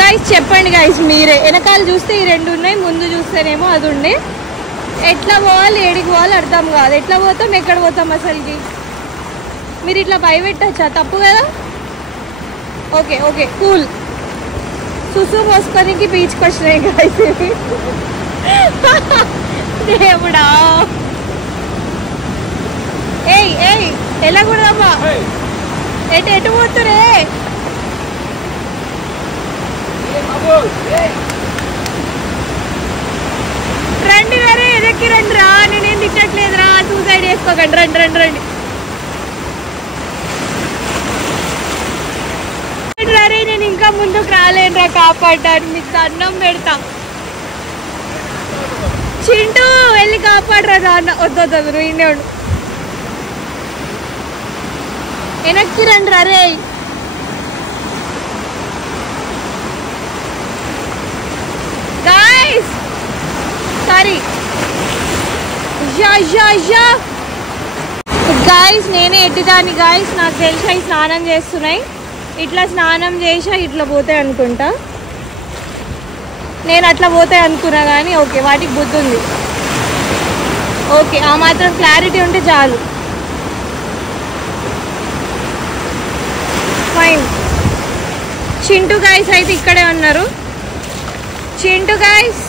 Guys చెప్పండి guys మీరే, వెనకాల చూస్తే ఈ రెండు ఉన్నాయి, ముందు చూస్తేనేమో అది ఉండే. ఎట్లా పోవాలి, ఏడికి పోవాలి అర్థం కాదు. ఎట్లా పోతాం, ఎక్కడ పోతాం అసలుకి? మీరు ఇట్లా భయపెట్టచ్చా? తప్పు కదా. Okay okay cool. సుసు మోసుకోనికి బీచ్కి వచ్చినాయి గైస్. దేవుడా. ఏయ్ ఏయ్ ఎలా కూడా ఎటు ఎటు పోతురే? రండి రే, ఎదక్కి రండి రా. నేనేం తిట్టట్లేదురా, సూసైడ్ చేసుకోకండి. రండి రండి రండి రే. నేను ఇంకా ముందుకు రాలేనురా, కాపాడడానికి మీకు అన్నం పెడతా. చింటూ వెళ్ళి కాపాడరా నాన్న. వద్దొద్దు నువ్వు వెనక్కి రండి రే. గాయ్స్ సారీ గాయ్స్, నేనే ఎట్టుదాన్ని గాయ్స్. నాకు తెలిసి స్నానం చేస్తున్నాయి. ఇట్లా స్నానం చేసా ఇట్లా పోతాయి అనుకుంటా. నేను అట్లా పోతాయి అనుకున్నా కానీ ఓకే, వాటికి బుద్ధి ఉంది. ఓకే, ఆ మాత్రం క్లారిటీ ఉంటే చాలు. ఫైన్. చింటూ గాయ్స్ అయితే ఇక్కడే ఉన్నారు. చింటూ గాయ్స్